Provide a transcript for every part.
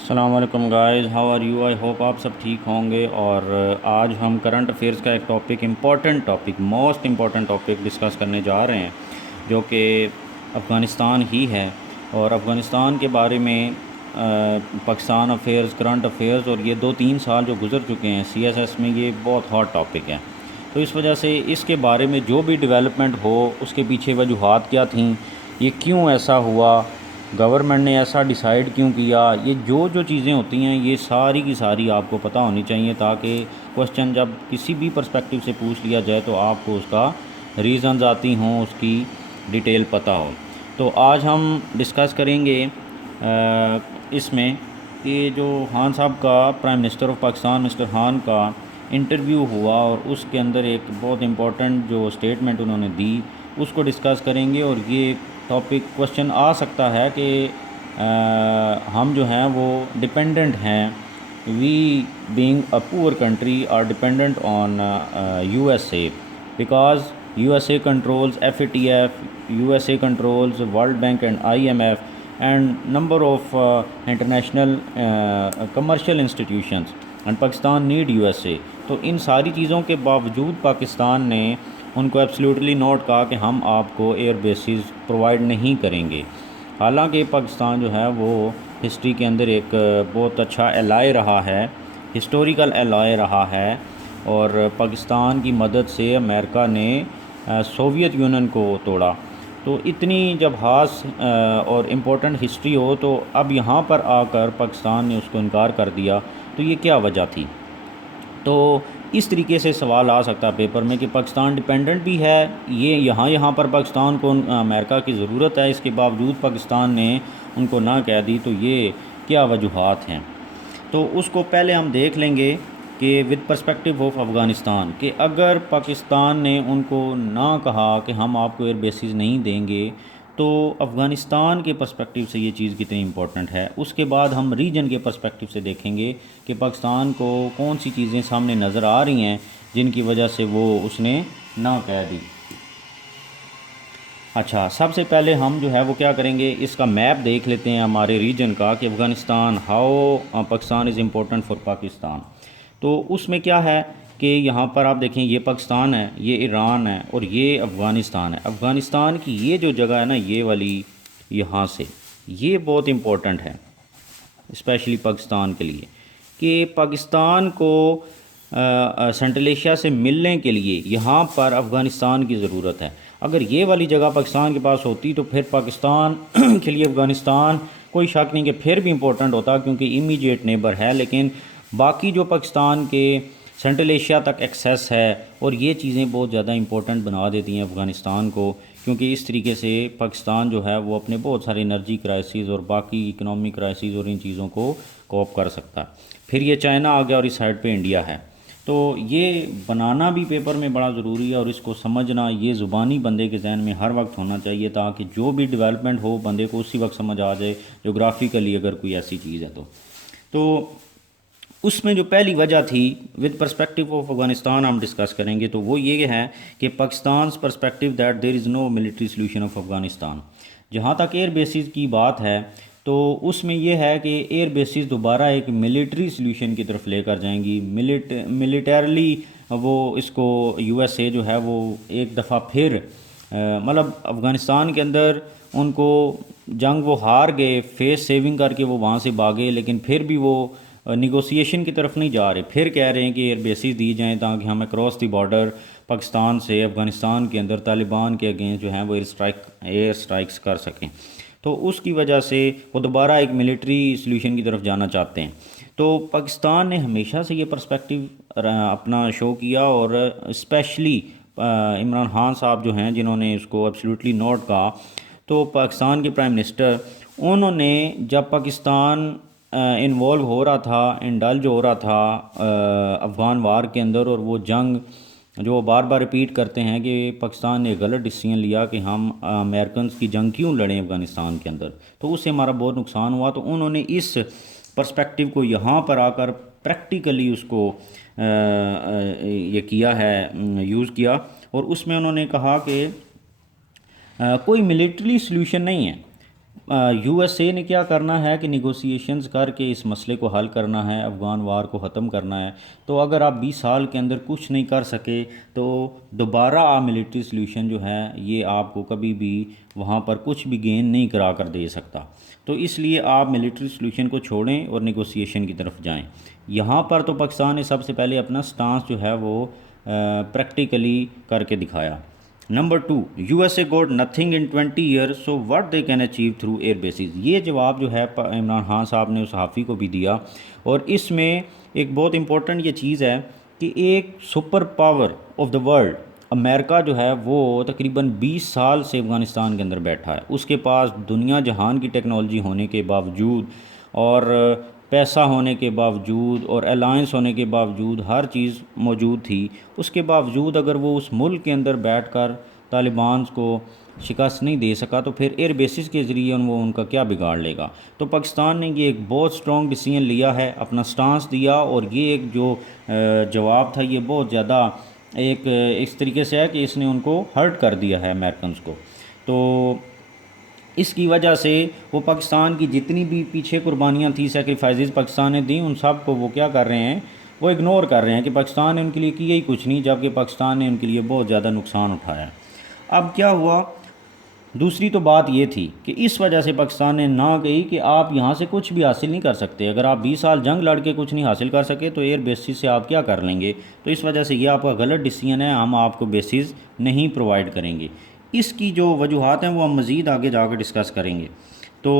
السلام علیکم guys, how are you? I hope آپ سب ٹھیک ہوں گے۔ اور آج ہم کرنٹ افیئرس کا ایک topic most important topic discuss کرنے جا رہے ہیں، جو کہ افغانستان ہی ہے۔ اور افغانستان کے بارے میں پاکستان افیئرز، کرنٹ افیئرز، اور یہ 2-3 سال جو گزر چکے ہیں سی ایس ایس میں، یہ بہت ہاٹ ٹاپک ہے۔ تو اس وجہ سے اس کے بارے میں جو بھی ڈیولپمنٹ ہو، اس کے پیچھے وجوہات کیا تھیں، یہ کیوں ایسا ہوا، گورنمنٹ نے ایسا ڈیسائیڈ کیوں کیا، یہ جو چیزیں ہوتی ہیں یہ ساری کی ساری آپ کو پتہ ہونی چاہیے، تاکہ کوشچن جب کسی بھی پرسپیکٹیو سے پوچھ لیا جائے تو آپ کو اس کا ریزنز آتی ہوں، اس کی ڈیٹیل پتہ ہو۔ تو آج ہم ڈسکس کریں گے اس میں کہ جو خان صاحب کا، prime minister of Pakistan mister Khan کا انٹرویو ہوا، اور اس کے اندر ایک بہت امپورٹنٹ جو اسٹیٹمنٹ انہوں نے دی، اس کو ڈسکس کریں گے۔ اور یہ ٹاپک کوشچن آ سکتا ہے کہ ہم جو ہیں وہ ڈپینڈنٹ ہیں، وی being a poor country are dependent on U S A, because U S A controls F A T F, U S A controls world bank and I M F and number of international commercial institutions, and Pakistan need U S A. تو ان ساری چیزوں کے باوجود پاکستان نے ان کو absolutely note کہا کہ ہم آپ کو ایئر بیسز پرووائڈ نہیں کریں گے، حالانکہ پاکستان جو ہے وہ ہسٹری کے اندر ایک بہت اچھا الائے رہا ہے، ہسٹوریکل الائے رہا ہے، اور پاکستان کی مدد سے امریکہ نے سوویت یونین کو توڑا۔ تو اتنی جب خاص اور امپورٹنٹ ہسٹری ہو، تو اب یہاں پر آ کر پاکستان نے اس کو انکار کر دیا، تو یہ کیا وجہ تھی؟ تو اس طریقے سے سوال آ سکتا ہے پیپر میں کہ پاکستان ڈیپینڈنٹ بھی ہے، یہ یہاں پر پاکستان کو امریکہ کی ضرورت ہے، اس کے باوجود پاکستان نے ان کو نہ کہہ دی، تو یہ کیا وجوہات ہیں؟ تو اس کو پہلے ہم دیکھ لیں گے کہ ود پرسپیکٹیو آف افغانستان، کہ اگر پاکستان نے ان کو نہ کہا کہ ہم آپ کو ایئر بیسز نہیں دیں گے، تو افغانستان کے پرسپیکٹیو سے یہ چیز کتنی امپورٹنٹ ہے۔ اس کے بعد ہم ریجن کے پرسپیکٹیو سے دیکھیں گے کہ پاکستان کو کون سی چیزیں سامنے نظر آ رہی ہیں جن کی وجہ سے وہ اس نے نہ کہہ دی۔ اچھا، سب سے پہلے ہم جو ہے وہ کیا کریں گے، اس کا میپ دیکھ لیتے ہیں ہمارے ریجن کا، کہ Afghanistan, how Pakistan is important for Pakistan. تو اس میں کیا ہے کہ یہاں پر آپ دیکھیں، یہ پاکستان ہے، یہ ایران ہے، اور یہ افغانستان ہے۔ افغانستان کی یہ جو جگہ ہے نا، یہ والی یہاں سے، یہ بہت امپورٹنٹ ہے اسپیشلی پاکستان کے لیے، کہ پاکستان کو سنٹرل ایشیا سے ملنے کے لیے یہاں پر افغانستان کی ضرورت ہے۔ اگر یہ والی جگہ پاکستان کے پاس ہوتی تو پھر پاکستان کے لیے افغانستان کوئی شک نہیں کہ پھر بھی امپورٹنٹ ہوتا، کیونکہ امیجیٹ نیبر ہے۔ لیکن باقی جو پاکستان کے سنٹرل ایشیا تک ایکسیس ہے، اور یہ چیزیں بہت زیادہ امپورٹنٹ بنا دیتی ہیں افغانستان کو، کیونکہ اس طریقے سے پاکستان جو ہے وہ اپنے بہت سارے انرجی کرائسز اور باقی اکنامک کرائسز اور ان چیزوں کو کوپ کر سکتا ہے۔ پھر یہ چائنا آ گیا، اور اس سائڈ پہ انڈیا ہے۔ تو یہ بنانا بھی پیپر میں بڑا ضروری ہے، اور اس کو سمجھنا یہ زبانی بندے کے ذہن میں ہر وقت ہونا چاہیے، تاکہ جو بھی ڈیولپمنٹ ہو بندے کو اسی وقت سمجھ آ جائے، جغرافیکلی اگر کوئی ایسی چیز ہے تو اس میں جو پہلی وجہ تھی ود پرسپیکٹیو آف افغانستان ہم ڈسکس کریں گے، تو وہ یہ ہے کہ Pakistan's perspective that there is no military solution of Afghanistan. جہاں تک ایئر بیسز کی بات ہے، تو اس میں یہ ہے کہ ایئر بیسز دوبارہ ایک ملٹری سلیوشن کی طرف لے کر جائیں گی، ملیٹرلی وہ اس کو یو ایس اے جو ہے وہ ایک دفعہ پھر مطلب افغانستان کے اندر ان کو جنگ وہ ہار گئے، فیس سیونگ کر کے وہ وہاں سے بھاگے، لیکن پھر بھی وہ نیگوسیشن کی طرف نہیں جا رہے، پھر کہہ رہے ہیں کہ ایئر بیسز دی جائیں تاکہ ہم اکراس دی بارڈر پاکستان سے افغانستان کے اندر طالبان کے اگینسٹ جو ہیں وہ ایئر سٹرائکس کر سکیں۔ تو اس کی وجہ سے وہ دوبارہ ایک ملٹری سلیوشن کی طرف جانا چاہتے ہیں۔ تو پاکستان نے ہمیشہ سے یہ پرسپیکٹیو اپنا شو کیا، اور اسپیشلی عمران خان صاحب جو ہیں جنہوں نے اس کو ایبسلیوٹلی نوٹ کہا، تو پاکستان کے پرائم منسٹر، انہوں نے جب پاکستان انوالو ہو رہا تھا، انڈلج ہو رہا تھا افغان وار کے اندر، اور وہ جنگ جو بار بار ریپیٹ کرتے ہیں کہ پاکستان نے غلط ڈیسیژن لیا کہ ہم امریکنز کی جنگ کیوں لڑیں افغانستان کے اندر، تو اس سے ہمارا بہت نقصان ہوا۔ تو انہوں نے اس پرسپیکٹیو کو یہاں پر آ کر پریکٹیکلی اس کو یہ کیا ہے، یوز کیا، اور اس میں انہوں نے کہا کہ کوئی ملٹری سلیوشن نہیں ہے، یو ایس اے نے کیا کرنا ہے کہ نیگوسیشنز کر کے اس مسئلے کو حل کرنا ہے، افغان وار کو ختم کرنا ہے۔ تو اگر آپ 20 سال کے اندر کچھ نہیں کر سکے تو دوبارہ آپ ملٹری سلیوشن جو ہے یہ آپ کو کبھی بھی وہاں پر کچھ بھی گین نہیں کرا کر دے سکتا۔ تو اس لیے آپ ملٹری سلیوشن کو چھوڑیں اور نیگوسیشن کی طرف جائیں۔ یہاں پر تو پاکستان نے سب سے پہلے اپنا سٹانس جو ہے وہ پریکٹیکلی کر کے دکھایا۔ Number 2، U S A got nothing in 20 year so what they can achieve through air bases. یہ جواب جو ہے عمران خان صاحب نے اس صحافی کو بھی دیا، اور اس میں ایک بہت امپورٹنٹ یہ چیز ہے کہ ایک super power of the world America جو ہے وہ تقریباً 20 سال سے افغانستان کے اندر بیٹھا ہے۔ اس کے پاس دنیا جہان کی ٹیکنالوجی ہونے کے باوجود اور پیسہ ہونے کے باوجود اور الائنس ہونے کے باوجود ہر چیز موجود تھی، اس کے باوجود اگر وہ اس ملک کے اندر بیٹھ کر طالبان کو شکست نہیں دے سکا تو پھر ایئر بیسز کے ذریعے وہ ان کا کیا بگاڑ لے گا۔ تو پاکستان نے یہ ایک بہت سٹرونگ ڈیسیژن لیا ہے، اپنا سٹانس دیا، اور یہ ایک جو جواب تھا یہ بہت زیادہ ایک اس طریقے سے ہے کہ اس نے ان کو ہرٹ کر دیا ہے امریکنز کو۔ تو اس کی وجہ سے وہ پاکستان کی جتنی بھی پیچھے قربانیاں تھیں، سیکریفائزز پاکستان نے دیں، ان سب کو وہ کیا کر رہے ہیں، وہ اگنور کر رہے ہیں کہ پاکستان نے ان کے لیے کیا ہی کچھ نہیں، جبکہ پاکستان نے ان کے لیے بہت زیادہ نقصان اٹھایا ہے۔ اب کیا ہوا، دوسری تو بات یہ تھی کہ اس وجہ سے پاکستان نے نہ کہی کہ آپ یہاں سے کچھ بھی حاصل نہیں کر سکتے، اگر آپ 20 سال جنگ لڑ کے کچھ نہیں حاصل کر سکے تو ایئر بیسز سے آپ کیا کر لیں گے، تو اس وجہ سے یہ آپ کا غلط ڈیسیژن ہے، ہم آپ کو بیسز نہیں پرووائڈ کریں گے۔ اس کی جو وجوہات ہیں وہ ہم مزید آگے جا کے ڈسکس کریں گے۔ تو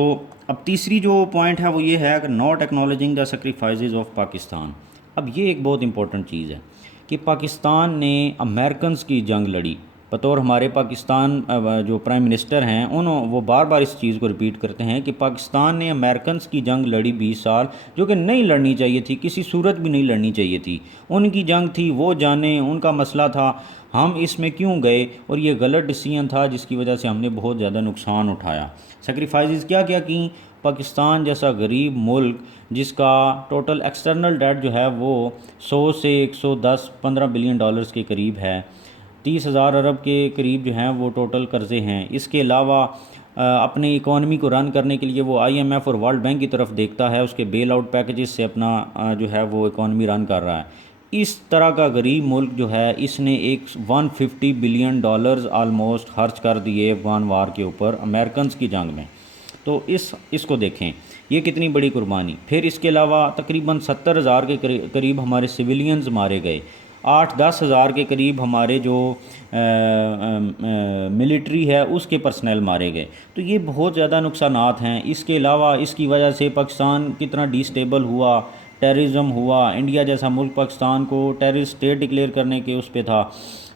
اب تیسری جو پوائنٹ ہے وہ یہ ہے کہ not acknowledging the sacrifices of Pakistan. اب یہ ایک بہت امپورٹنٹ چیز ہے کہ پاکستان نے امریکنز کی جنگ لڑی، بطور ہمارے پاکستان جو پرائم منسٹر ہیں وہ بار بار اس چیز کو ریپیٹ کرتے ہیں کہ پاکستان نے امریکنز کی جنگ لڑی 20 سال، جو کہ نہیں لڑنی چاہیے تھی، کسی صورت بھی نہیں لڑنی چاہیے تھی، ان کی جنگ تھی، وہ جانیں، ان کا مسئلہ تھا، ہم اس میں کیوں گئے، اور یہ غلط ڈیسیژن تھا جس کی وجہ سے ہم نے بہت زیادہ نقصان اٹھایا۔ سیکریفائسز کیا کیا کیں، پاکستان جیسا غریب ملک جس کا ٹوٹل ایکسٹرنل ڈیٹ جو ہے وہ 100 سے 110-15 بلین ڈالرز کے قریب ہے، 30,000 ارب کے قریب جو ہیں وہ ٹوٹل قرضے ہیں۔ اس کے علاوہ اپنی اکانومی کو رن کرنے کے لیے وہ IMF اور ورلڈ بینک کی طرف دیکھتا ہے، اس کے بیل آؤٹ پیکیجز سے اپنا جو ہے وہ اکانومی رن کر رہا ہے۔ اس طرح کا غریب ملک جو ہے اس نے ایک 150 بلین ڈالرز آلموسٹ خرچ کر دیے افغان وار کے اوپر امریکنز کی جنگ میں۔ تو اس کو دیکھیں، یہ کتنی بڑی قربانی۔ پھر اس کے علاوہ تقریباً 70,000 کے قریب ہمارے سویلینز مارے گئے، 8-10 ہزار کے قریب ہمارے جو ملٹری ہے اس کے پرسنل مارے گئے۔ تو یہ بہت زیادہ نقصانات ہیں۔ اس کے علاوہ اس کی وجہ سے پاکستان کتنا ڈی اسٹیبل ہوا، ٹیررزم ہوا، انڈیا جیسا ملک پاکستان کو ٹیررسٹ اسٹیٹ ڈکلیئر کرنے کے اس پہ تھا،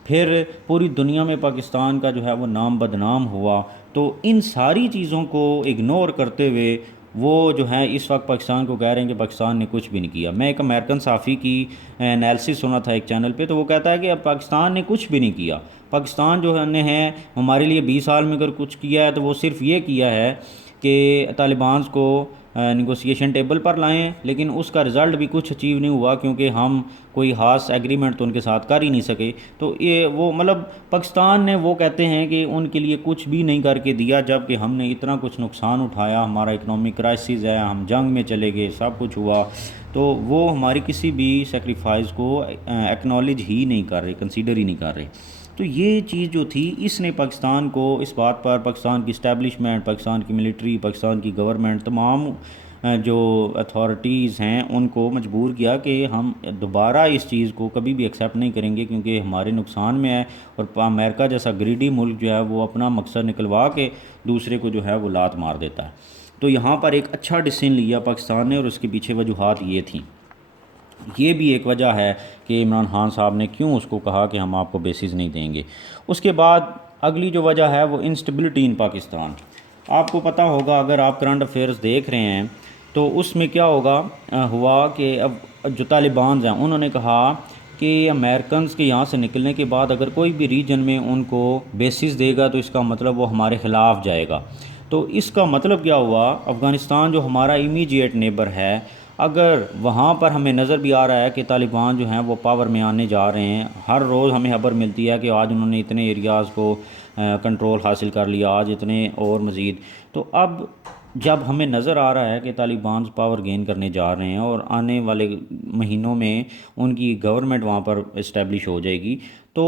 پھر پوری دنیا میں پاکستان کا جو ہے وہ نام بدنام ہوا۔ تو ان ساری چیزوں کو اگنور کرتے ہوئے وہ جو ہیں اس وقت پاکستان کو کہہ رہے ہیں کہ پاکستان نے کچھ بھی نہیں کیا۔ میں ایک امریکن صحافی کی انالیسس سنا تھا ایک چینل پہ، تو وہ کہتا ہے کہ اب پاکستان نے کچھ بھی نہیں کیا، پاکستان جو ہے ہمارے لیے 20 سال میں اگر کچھ کیا ہے تو وہ صرف یہ کیا ہے کہ طالبانز کو نیگوسیشن ٹیبل پر لائیں، لیکن اس کا رزلٹ بھی کچھ اچیو نہیں ہوا کیونکہ ہم کوئی خاص ایگریمنٹ تو ان کے ساتھ کر ہی نہیں سکے۔ تو یہ وہ مطلب پاکستان نے وہ کہتے ہیں کہ ان کے لیے کچھ بھی نہیں کر کے دیا، جب کہ ہم نے اتنا کچھ نقصان اٹھایا، ہمارا اکنامک کرائسس ہے، ہم جنگ میں چلے گئے، سب کچھ ہوا، تو وہ ہماری کسی بھی سیکریفائس کو ایکنالج ہی نہیں کر رہے، کنسیڈر ہی نہیں کر رہے۔ تو یہ چیز جو تھی اس نے پاکستان کو اس بات پر، پاکستان کی اسٹیبلشمنٹ، پاکستان کی ملٹری، پاکستان کی گورنمنٹ، تمام جو اتھارٹیز ہیں ان کو مجبور کیا کہ ہم دوبارہ اس چیز کو کبھی بھی ایکسیپٹ نہیں کریں گے کیونکہ ہمارے نقصان میں ہے، اور امریکہ جیسا گریڈی ملک جو ہے وہ اپنا مقصد نکلوا کے دوسرے کو جو ہے وہ لات مار دیتا ہے۔ تو یہاں پر ایک اچھا ڈیسیژن لیا پاکستان نے، اور اس کے پیچھے وجوہات یہ تھیں۔ یہ بھی ایک وجہ ہے کہ عمران خان صاحب نے کیوں اس کو کہا کہ ہم آپ کو بیسز نہیں دیں گے۔ اس کے بعد اگلی جو وجہ ہے وہ انسٹیبلٹی ان پاکستان۔ آپ کو پتہ ہوگا اگر آپ کرنٹ افیئرز دیکھ رہے ہیں تو اس میں کیا ہوا کہ اب جو طالبانز ہیں انہوں نے کہا کہ امریکنز کے یہاں سے نکلنے کے بعد اگر کوئی بھی ریجن میں ان کو بیسز دے گا تو اس کا مطلب وہ ہمارے خلاف جائے گا۔ تو اس کا مطلب کیا ہوا، افغانستان جو ہمارا امیجیٹ نیبر ہے، اگر وہاں پر ہمیں نظر بھی آ رہا ہے کہ طالبان جو ہیں وہ پاور میں آنے جا رہے ہیں، ہر روز ہمیں خبر ملتی ہے کہ آج انہوں نے اتنے ایریاز کو کنٹرول حاصل کر لیا، آج اتنے اور مزید، تو اب جب ہمیں نظر آ رہا ہے کہ طالبان پاور گین کرنے جا رہے ہیں اور آنے والے مہینوں میں ان کی گورنمنٹ وہاں پر اسٹیبلش ہو جائے گی، تو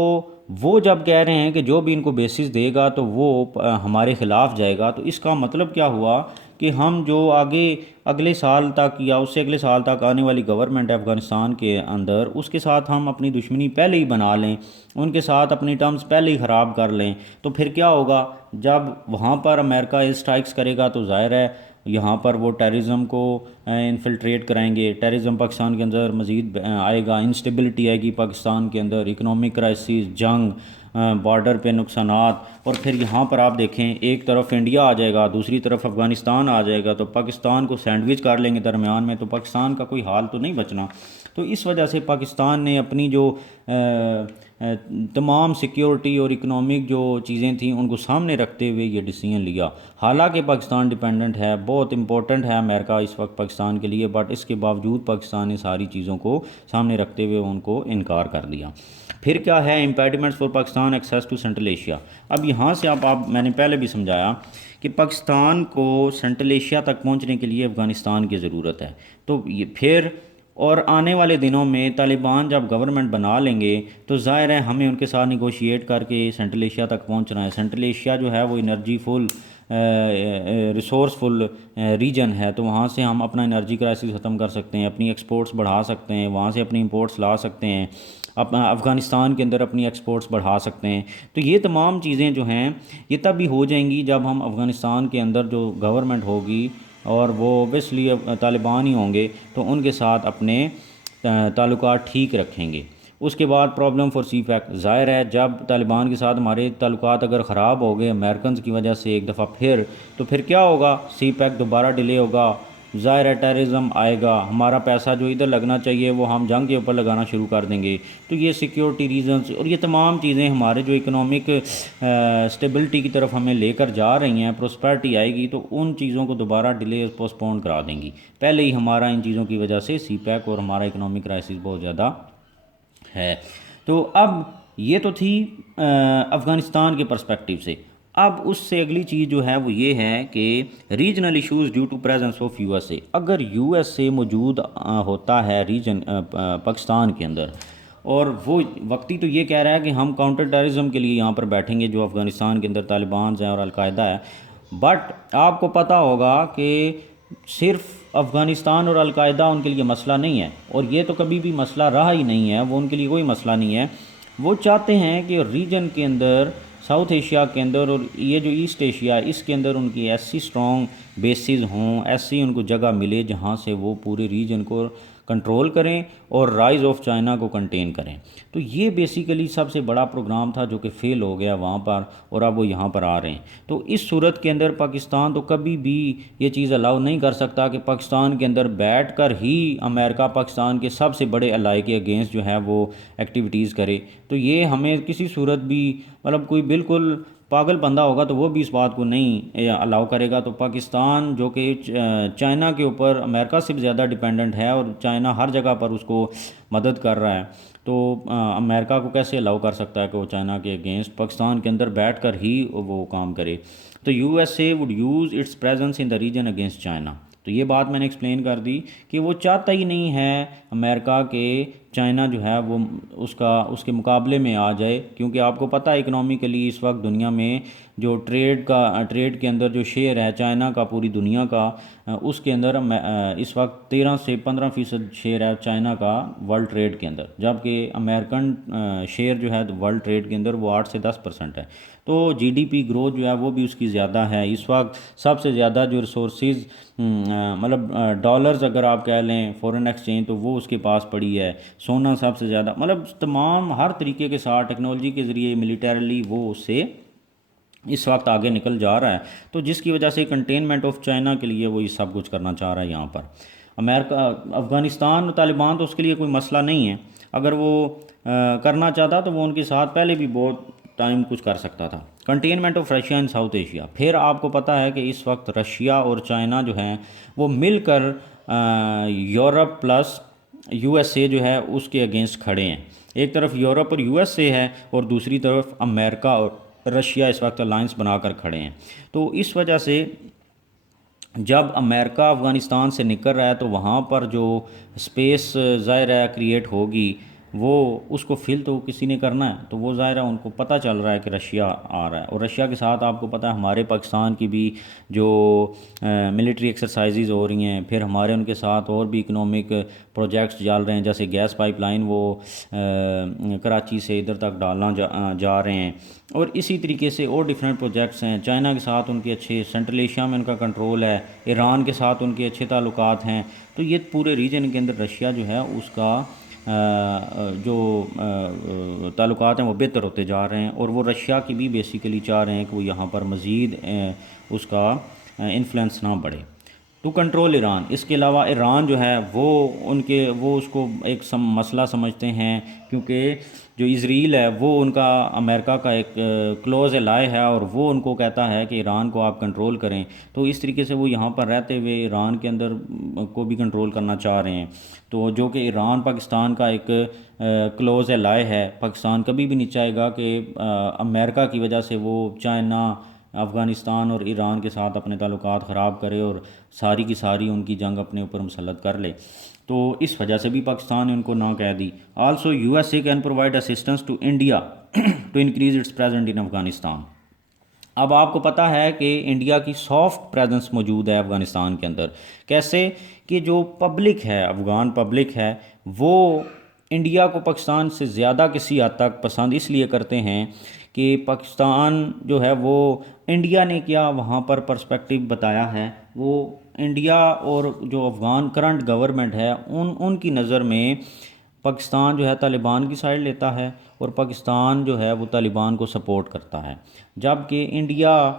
وہ جب کہہ رہے ہیں کہ جو بھی ان کو بیسس دے گا تو وہ ہمارے خلاف جائے گا، تو اس کا مطلب کیا ہوا کہ ہم جو آگے اگلے سال تک یا اس سے اگلے سال تک آنے والی گورنمنٹ ہے افغانستان کے اندر، اس کے ساتھ ہم اپنی دشمنی پہلے ہی بنا لیں، ان کے ساتھ اپنی ٹرمز پہلے ہی خراب کر لیں، تو پھر کیا ہوگا؟ جب وہاں پر امریکہ ایئر اسٹرائکس کرے گا تو ظاہر ہے یہاں پر وہ ٹیررزم کو انفلٹریٹ کرائیں گے، ٹیررزم پاکستان کے اندر مزید آئے گا، انسٹیبلٹی آئے گی پاکستان کے اندر، اکنامک کرائسس، جنگ، بارڈر پہ نقصانات، اور پھر یہاں پر آپ دیکھیں ایک طرف انڈیا آ جائے گا، دوسری طرف افغانستان آ جائے گا، تو پاکستان کو سینڈوچ کر لیں گے درمیان میں، تو پاکستان کا کوئی حال تو نہیں بچنا۔ تو اس وجہ سے پاکستان نے اپنی جو تمام سیکیورٹی اور اکنامک جو چیزیں تھیں ان کو سامنے رکھتے ہوئے یہ ڈیسیژن لیا۔ حالانکہ پاکستان ڈیپینڈنٹ ہے، بہت امپورٹنٹ ہے امریکہ اس وقت پاکستان کے لیے، بٹ اس کے باوجود پاکستان نے ساری چیزوں کو سامنے رکھتے ہوئے ان کو انکار کر دیا۔ پھر کیا ہے؟ Impediments for Pakistan access to central Asia. اب یہاں سے آپ میں نے پہلے بھی سمجھایا کہ پاکستان کو سینٹرل ایشیا تک پہنچنے کے لیے افغانستان کی ضرورت ہے، تو یہ پھر اور آنے والے دنوں میں طالبان جب گورنمنٹ بنا لیں گے تو ظاہر ہے ہمیں ان کے ساتھ نیگوشیٹ کر کے سینٹرل ایشیا تک پہنچنا ہے۔ سینٹرل ایشیا جو ہے وہ انرجی فل ریسورسفل ریجن ہے، تو وہاں سے ہم اپنا انرجی کرائسس ختم کر سکتے ہیں، اپنی ایکسپورٹس بڑھا سکتے ہیں، وہاں سے اپنی امپورٹس لا سکتے ہیں، اپنا افغانستان کے اندر اپنی ایکسپورٹس بڑھا سکتے ہیں۔ تو یہ تمام چیزیں جو ہیں یہ تب بھی ہو جائیں گی جب ہم افغانستان کے اندر جو گورنمنٹ ہوگی اور وہ اوبیسلی طالبان ہی ہوں گے تو ان کے ساتھ اپنے تعلقات ٹھیک رکھیں گے۔ اس کے بعد پرابلم فار سی پیک، ظاہر ہے جب طالبان کے ساتھ ہمارے تعلقات اگر خراب ہو گئے امریکنز کی وجہ سے ایک دفعہ پھر کیا ہوگا؟ سی پیک دوبارہ ڈیلے ہوگا، ظاہر ہے ٹیررزم آئے گا، ہمارا پیسہ جو ادھر لگنا چاہیے وہ ہم جنگ کے اوپر لگانا شروع کر دیں گے، تو یہ سیکیورٹی ریزنز اور یہ تمام چیزیں ہمارے جو اکنامک اسٹیبلٹی کی طرف ہمیں لے کر جا رہی ہیں، پروسپیرٹی آئے گی تو ان چیزوں کو دوبارہ ڈیلے پوسٹ پون کرا دیں گی۔ پہلے ہی ہمارا ان چیزوں کی وجہ سے سی پیک اور ہمارا اکنامک کرائسس بہت زیادہ ہے۔ تو اب یہ تو تھی افغانستان کے پرسپیکٹیو سے۔ اب اس سے اگلی چیز جو ہے وہ یہ ہے کہ regional issues due to presence of U S A, اگر یو ایس اے موجود ہوتا ہے ریجن پاکستان کے اندر، اور وہ وقتی تو یہ کہہ رہا ہے کہ ہم کاؤنٹر ٹیررزم کے لیے یہاں پر بیٹھیں گے جو افغانستان کے اندر طالبان ہیں اور القاعدہ ہے، بٹ آپ کو پتہ ہوگا کہ صرف افغانستان اور القاعدہ ان کے لیے مسئلہ نہیں ہے، اور یہ تو کبھی بھی مسئلہ رہا ہی نہیں ہے، وہ ان کے لیے کوئی مسئلہ نہیں ہے۔ وہ چاہتے ہیں کہ ریجن کے اندر، ساؤتھ ایشیا کے اندر اور یہ جو ایسٹ ایشیا اس کے اندر ان کی ایسی اسٹرانگ بیسز ہوں، ایسی ان کو جگہ ملے جہاں سے وہ پورے ریجن کو کنٹرول کریں اور رائز آف چائنا کو کنٹین کریں۔ تو یہ بیسیکلی سب سے بڑا پروگرام تھا جو کہ فیل ہو گیا وہاں پر، اور اب وہ یہاں پر آ رہے ہیں۔ تو اس صورت کے اندر پاکستان تو کبھی بھی یہ چیز الاؤ نہیں کر سکتا کہ پاکستان کے اندر بیٹھ کر ہی امریکہ پاکستان کے سب سے بڑے الائی کے اگینسٹ جو ہے وہ ایکٹیویٹیز کرے۔ تو یہ ہمیں کسی صورت بھی کوئی بالکل پاگل بندہ ہوگا تو وہ بھی اس بات کو نہیں الاؤ کرے گا۔ تو پاکستان جو کہ چائنا کے اوپر امریکہ سے بھی زیادہ ڈیپینڈنٹ ہے اور چائنا ہر جگہ پر اس کو مدد کر رہا ہے، تو امریکہ کو کیسے الاؤ کر سکتا ہے کہ وہ چائنا کے اگینسٹ پاکستان کے اندر بیٹھ کر ہی وہ کام کرے؟ تو U S A would use its presence in the region against China. تو یہ بات میں نے ایکسپلین کر دی کہ وہ چاہتا ہی نہیں ہے امریکہ کہ چائنا جو ہے وہ اس کے مقابلے میں آ جائے، کیونکہ آپ کو پتہ ہے اکنامکلی اس وقت دنیا میں جو ٹریڈ کے اندر جو شیئر ہے چائنا کا پوری دنیا کا، اس کے اندر اس وقت 13 سے 15% شیئر ہے چائنا کا ورلڈ ٹریڈ کے اندر، جبکہ امریکن شیئر جو ہے ورلڈ ٹریڈ کے اندر وہ 8 سے 10% ہے۔ تو جی ڈی پی گروتھ جو ہے وہ بھی اس کی زیادہ ہے۔ اس وقت سب سے زیادہ جو ریسورسز ڈالرز اگر آپ کہہ لیں فورن ایکسچینج تو وہ اس کے پاس پڑی ہے، سونا سب سے زیادہ، تمام ہر طریقے کے ساتھ ٹیکنالوجی کے ذریعے ملیٹریلی وہ اس سے اس وقت آگے نکل جا رہا ہے، تو جس کی وجہ سے کنٹینمنٹ آف چائنا کے لیے وہ یہ سب کچھ کرنا چاہ رہا ہے یہاں پر۔ امریکہ افغانستان طالبان تو اس کے لیے کوئی مسئلہ نہیں ہے، اگر وہ کرنا چاہتا تو وہ ان کے ساتھ پہلے بھی بہت ٹائم کچھ کر سکتا تھا۔ Containment of Russia in South Asia, پھر آپ کو پتہ ہے کہ اس وقت رشیا اور چائنا جو ہیں وہ مل کر یورپ پلس یو ایس اے جو ہے اس کے اگینسٹ کھڑے ہیں۔ ایک طرف یورپ اور یو ایس اے ہے اور دوسری طرف امریکہ اور رشیا اس وقت الائنس بنا کر کھڑے ہیں۔ تو اس وجہ سے جب امریکہ افغانستان سے نکل رہا ہے تو وہاں پر جو اسپیس ظاہر ہے کریٹ ہوگی، وہ اس کو فل تو کسی نے کرنا ہے، تو وہ ظاہر ہے ان کو پتہ چل رہا ہے کہ رشیا آ رہا ہے، اور رشیا کے ساتھ آپ کو پتہ ہے ہمارے پاکستان کی بھی جو ملٹری ایکسرسائزز ہو رہی ہیں، پھر ہمارے ان کے ساتھ اور بھی اکنامک پروجیکٹس چل رہے ہیں، جیسے گیس پائپ لائن وہ کراچی سے ادھر تک ڈالنا جا رہے ہیں، اور اسی طریقے سے اور ڈیفرنٹ پروجیکٹس ہیں۔ چائنا کے ساتھ ان کے اچھے، سینٹرل ایشیا میں ان کا کنٹرول ہے، ایران کے ساتھ ان کے اچھے تعلقات ہیں، تو یہ پورے ریجن کے اندر رشیا جو ہے اس کا جو تعلقات ہیں وہ بہتر ہوتے جا رہے ہیں، اور وہ رشیا کی بھی بیسیکلی چاہ رہے ہیں کہ وہ یہاں پر مزید اس کا انفلوئنس نہ بڑھے ٹو کنٹرول ایران۔ اس کے علاوہ ایران جو ہے وہ اس کو ایک مسئلہ سمجھتے ہیں، کیونکہ جو اسرائیل ہے وہ ان کا امریکہ کا ایک کلوز الائے ہے، اور وہ ان کو کہتا ہے کہ ایران کو آپ کنٹرول کریں، تو اس طریقے سے وہ یہاں پر رہتے ہوئے ایران کے اندر کو بھی کنٹرول کرنا چاہ رہے ہیں، تو جو کہ ایران پاکستان کا ایک کلوز الائے ہے۔ پاکستان کبھی بھی نہیں چاہے گا کہ امریکہ کی وجہ سے وہ چائنا، افغانستان اور ایران کے ساتھ اپنے تعلقات خراب کرے اور ساری کی ساری ان کی جنگ اپنے اوپر مسلط کر لے، تو اس وجہ سے بھی پاکستان نے ان کو نہ کہہ دی۔ Also U S A can provide assistance to India to increase its present in Afghanistan. اب آپ کو پتہ ہے کہ انڈیا کی سافٹ پریزنس موجود ہے افغانستان کے اندر، کیسے کہ جو پبلک ہے، افغان پبلک ہے، وہ انڈیا کو پاکستان سے زیادہ کسی حد تک پسند اس لیے کرتے ہیں کہ پاکستان جو ہے وہ انڈیا نے کیا وہاں پر پرسپیکٹیو بتایا ہے، وہ انڈیا اور جو افغان کرنٹ گورنمنٹ ہے ان کی نظر میں پاکستان جو ہے طالبان کی سائڈ لیتا ہے، اور پاکستان جو ہے وہ طالبان کو سپورٹ کرتا ہے، جبکہ انڈیا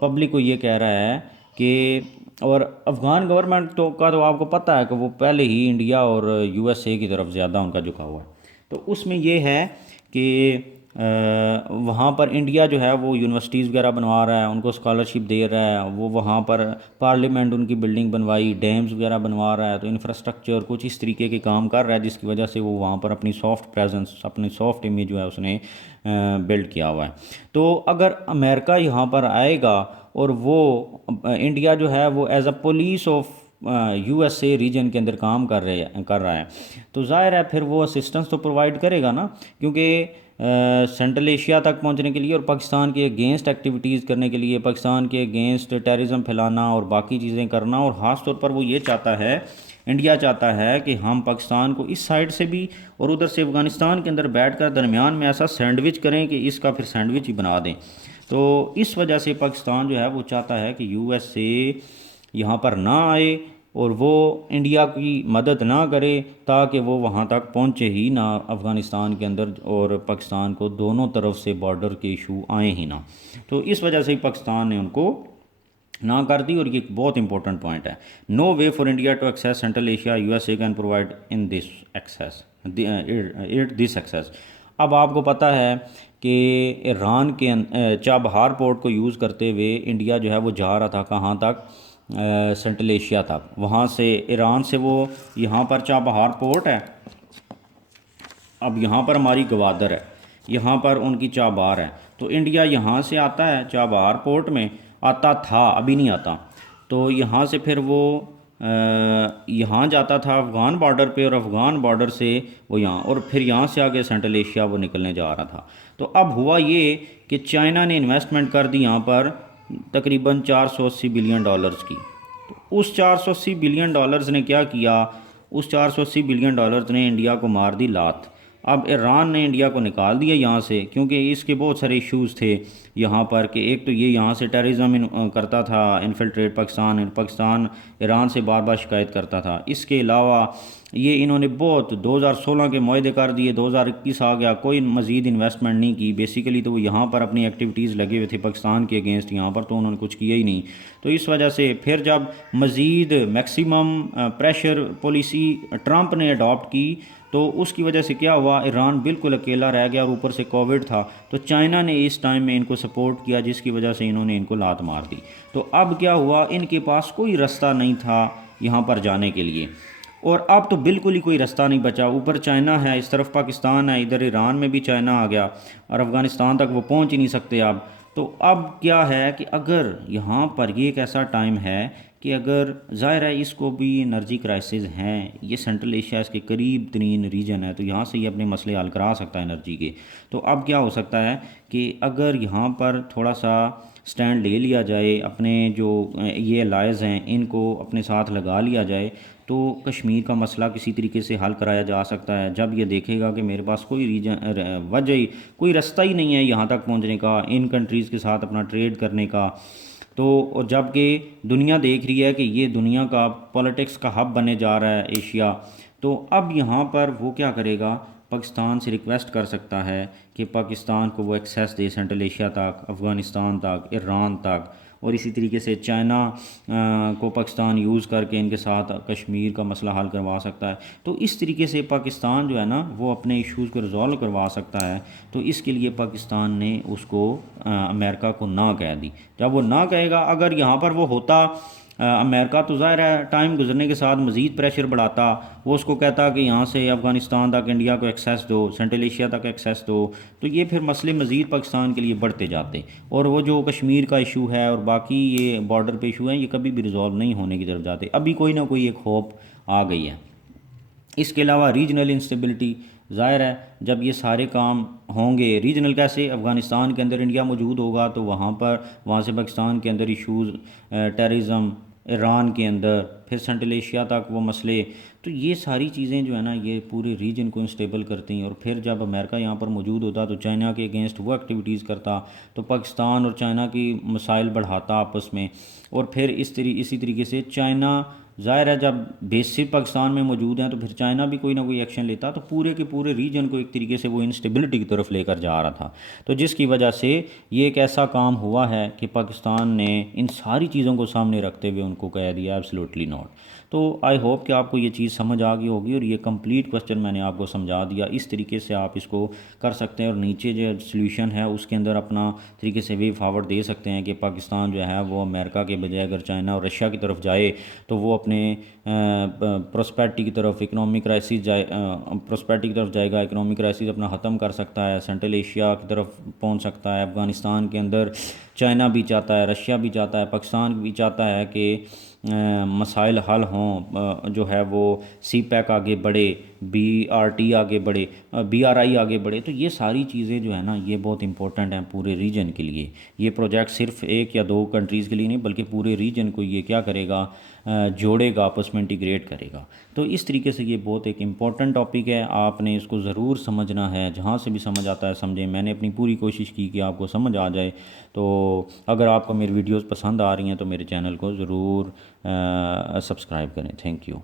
پبلک کو یہ کہہ رہا ہے کہ، اور افغان گورنمنٹ کا تو آپ کو پتہ ہے کہ وہ پہلے ہی انڈیا اور یو ایس اے کی طرف زیادہ ان کا جھکا ہوا ہے، تو اس میں یہ ہے کہ وہاں پر انڈیا جو ہے وہ یونیورسٹیز وغیرہ بنوا رہا ہے، ان کو اسکالرشپ دے رہا ہے، وہ وہاں پر پارلیمنٹ ان کی بلڈنگ بنوائی، ڈیمز وغیرہ بنوا رہا ہے، تو انفراسٹرکچر کچھ اس طریقے کے کام کر رہا ہے، جس کی وجہ سے وہ وہاں پر اپنی سافٹ پریزنس، اپنی سافٹ امیج جو ہے اس نے بلڈ کیا ہوا ہے۔ تو اگر امریکہ یہاں پر آئے گا اور وہ انڈیا جو ہے وہ as a police of U S a region کے اندر کام کر رہا ہے، تو ظاہر ہے پھر وہ اسسٹنس تو پرووائڈ کرے گا نا، کیونکہ سینٹرل ایشیا تک پہنچنے کے لیے اور پاکستان کے اگینسٹ ایکٹیویٹیز کرنے کے لیے، پاکستان کے اگینسٹ ٹیررزم پھیلانا اور باقی چیزیں کرنا، اور خاص طور پر وہ یہ چاہتا ہے، انڈیا چاہتا ہے کہ ہم پاکستان کو اس سائڈ سے بھی اور ادھر سے افغانستان کے اندر بیٹھ کر درمیان میں ایسا سینڈوچ کریں کہ اس کا پھر سینڈوچ ہی بنا دیں، تو اس وجہ سے پاکستان جو ہے وہ چاہتا ہے کہ یو ایس اے یہاں پر نہ آئے اور وہ انڈیا کی مدد نہ کرے، تاکہ وہ وہاں تک پہنچے ہی نہ افغانستان کے اندر، اور پاکستان کو دونوں طرف سے بارڈر کے ایشو آئیں ہی نہ، تو اس وجہ سے ہی پاکستان نے ان کو نہ کر دی، اور یہ ایک بہت امپورٹنٹ پوائنٹ ہے۔ No way for India to access Central Asia, U S A can provide in this access. اب آپ کو پتہ ہے کہ ایران کے چابہار پورٹ کو یوز کرتے ہوئے انڈیا جو ہے وہ جا رہا تھا کہاں تک، سینٹرل ایشیا تک، وہاں سے ایران سے وہ یہاں پر چابہار پورٹ ہے، اب یہاں پر ہماری گوادر ہے، یہاں پر ان کی چابہار ہے، تو انڈیا یہاں سے آتا ہے چابہار پورٹ میں، آتا تھا، ابھی نہیں آتا، تو یہاں سے پھر وہ یہاں جاتا تھا افغان بارڈر پہ، اور افغان بارڈر سے وہ یہاں، اور پھر یہاں سے آگے سینٹرل ایشیا وہ نکلنے جا رہا تھا۔ تو اب ہوا یہ کہ چائنا نے انویسٹمنٹ کر دی یہاں پر تقریباً $480 بلین کی، تو اس $480 بلین نے کیا کیا، اس $480 بلین نے انڈیا کو مار دی لات۔ اب ایران نے انڈیا کو نکال دیا یہاں سے، کیونکہ اس کے بہت سارے ایشوز تھے یہاں پر، کہ ایک تو یہ یہاں سے ٹیررزم کرتا تھا، انفلٹریٹ پاکستان ایران سے بار بار شکایت کرتا تھا، اس کے علاوہ یہ انہوں نے بہت 2016 کے معاہدے کر دیے، 2021 آ گیا، کوئی مزید انویسٹمنٹ نہیں کی، بیسیکلی تو وہ یہاں پر اپنی ایکٹیویٹیز لگے ہوئے تھے پاکستان کے اگینسٹ یہاں پر، تو انہوں نے کچھ کیا ہی نہیں، تو اس وجہ سے پھر جب مزید میکسیمم پریشر پالیسی ٹرمپ نے اڈاپٹ کی، تو اس کی وجہ سے کیا ہوا، ایران بالکل اکیلا رہ گیا، اور اوپر سے کووڈ تھا، تو چائنا نے اس ٹائم میں ان کو سپورٹ کیا، جس کی وجہ سے انہوں نے ان کو لات مار دی۔ تو اب کیا ہوا، ان کے پاس کوئی رستہ نہیں تھا یہاں پر جانے کے لیے، اور اب تو بالکل ہی کوئی رستہ نہیں بچا، اوپر چائنا ہے، اس طرف پاکستان ہے، ادھر ایران میں بھی چائنا آ گیا، اور افغانستان تک وہ پہنچ ہی نہیں سکتے اب، تو اب کیا ہے کہ اگر یہاں پر یہ ایک ایسا ٹائم ہے کہ اگر ظاہر ہے اس کو بھی انرجی کرائسز ہیں، یہ سینٹرل ایشیا اس کے قریب ترین ریجن ہے، تو یہاں سے یہ اپنے مسئلے حل کرا سکتا ہے انرجی کے۔ تو اب کیا ہو سکتا ہے کہ اگر یہاں پر تھوڑا سا سٹینڈ لے لیا جائے، اپنے جو یہ الائز ہیں ان کو اپنے ساتھ لگا لیا جائے، تو کشمیر کا مسئلہ کسی طریقے سے حل کرایا جا سکتا ہے۔ جب یہ دیکھے گا کہ میرے پاس کوئی وجہ ہی کوئی رستہ ہی نہیں ہے یہاں تک پہنچنے کا، ان کنٹریز کے ساتھ اپنا ٹریڈ کرنے کا، تو اور جب کہ دنیا دیکھ رہی ہے کہ یہ دنیا کا پولیٹکس کا ہب بنے جا رہا ہے ایشیا، تو اب یہاں پر وہ کیا کرے گا، پاکستان سے ریکویسٹ کر سکتا ہے کہ پاکستان کو وہ ایکسیس دے سینٹرل ایشیا تک، افغانستان تک، ایران تک، اور اسی طریقے سے چائنا کو پاکستان یوز کر کے ان کے ساتھ کشمیر کا مسئلہ حل کروا سکتا ہے۔ تو اس طریقے سے پاکستان جو ہے نا وہ اپنے ایشوز کو ریزالو کروا سکتا ہے۔ تو اس کے لیے پاکستان نے اس کو امریکہ کو نہ کہہ دی۔ جب وہ نہ کہے گا، اگر یہاں پر وہ ہوتا امریکہ، تو ظاہر ہے ٹائم گزرنے کے ساتھ مزید پریشر بڑھاتا، وہ اس کو کہتا کہ یہاں سے افغانستان تک انڈیا کو ایکسیس دو، سینٹرل ایشیا تک ایکسیس دو، تو یہ پھر مسئلے مزید پاکستان کے لیے بڑھتے جاتے، اور وہ جو کشمیر کا ایشو ہے اور باقی یہ بارڈر پہ ایشو ہیں، یہ کبھی بھی ریزالو نہیں ہونے کی طرف جاتے۔ ابھی کوئی نہ کوئی ایک ہوپ آ گئی ہے۔ اس کے علاوہ ریجنل انسٹیبلٹی، ظاہر ہے جب یہ سارے کام ہوں گے، ریجنل کیسے، افغانستان کے اندر انڈیا موجود ہوگا تو وہاں سے پاکستان کے اندر ایشوز، ٹیررزم، ایران کے اندر، پھر سینٹرل ایشیا تک وہ مسئلے، تو یہ ساری چیزیں جو ہے نا یہ پورے ریجن کو انسٹیبل کرتی ہیں۔ اور پھر جب امریکہ یہاں پر موجود ہوتا تو چائنا کے اگینسٹ وہ ایکٹیویٹیز کرتا، تو پاکستان اور چائنا کی مسائل بڑھاتا آپس میں، اور پھر اسی طریقے سے چائنا، ظاہر ہے جب بیسک پاکستان میں موجود ہیں تو پھر چائنا بھی کوئی نہ کوئی ایکشن لیتا، تو پورے کے پورے ریجن کو ایک طریقے سے وہ انسٹیبلٹی کی طرف لے کر جا رہا تھا۔ تو جس کی وجہ سے یہ ایک ایسا کام ہوا ہے کہ پاکستان نے ان ساری چیزوں کو سامنے رکھتے ہوئے ان کو کہہ دیا ایبسلیوٹلی ناٹ۔ تو آئی ہوپ کہ آپ کو یہ چیز سمجھ آ گئی ہوگی، اور یہ کمپلیٹ کوسچن میں نے آپ کو سمجھا دیا۔ اس طریقے سے آپ اس کو کر سکتے ہیں، اور نیچے جو سلیوشن ہے اس کے اندر اپنا طریقے سے وے فارورڈ دے سکتے ہیں کہ پاکستان جو ہے وہ امریکہ کے بجائے اگر چائنا اور رشیا کی طرف جائے تو وہ اپنے پراسپیرٹی کی طرف، اکنامک کرائسس پراسپیرٹی کی طرف جائے گا، اکنامک کرائسس اپنا ختم کر سکتا ہے، سینٹرل ایشیا کی طرف پہنچ سکتا ہے، افغانستان کے اندر چائنا بھی چاہتا ہے، رشیا بھی چاہتا ہے، پاکستان بھی چاہتا ہے کہ مسائل حل ہوں، جو ہے وہ سی پیک آگے بڑھے، BRT آگے بڑھے، BRI آگے بڑھے۔ تو یہ ساری چیزیں جو ہے نا یہ بہت امپورٹنٹ ہیں پورے ریجن کے لیے۔ یہ پروجیکٹ صرف ایک یا دو کنٹریز کے لیے نہیں بلکہ پورے ریجن کو یہ کیا کرے گا، جوڑے گا، آپس میں انٹیگریٹ کرے گا۔ تو اس طریقے سے یہ بہت ایک امپورٹنٹ ٹاپک ہے، آپ نے اس کو ضرور سمجھنا ہے، جہاں سے بھی سمجھ آتا ہے سمجھیں۔ میں نے اپنی پوری کوشش کی کہ آپ کو سمجھ آ جائے۔ تو اگر آپ کو میری ویڈیوز پسند آ رہی ہیں تو میرے چینل کو ضرور سبسکرائب کریں۔ Thank you.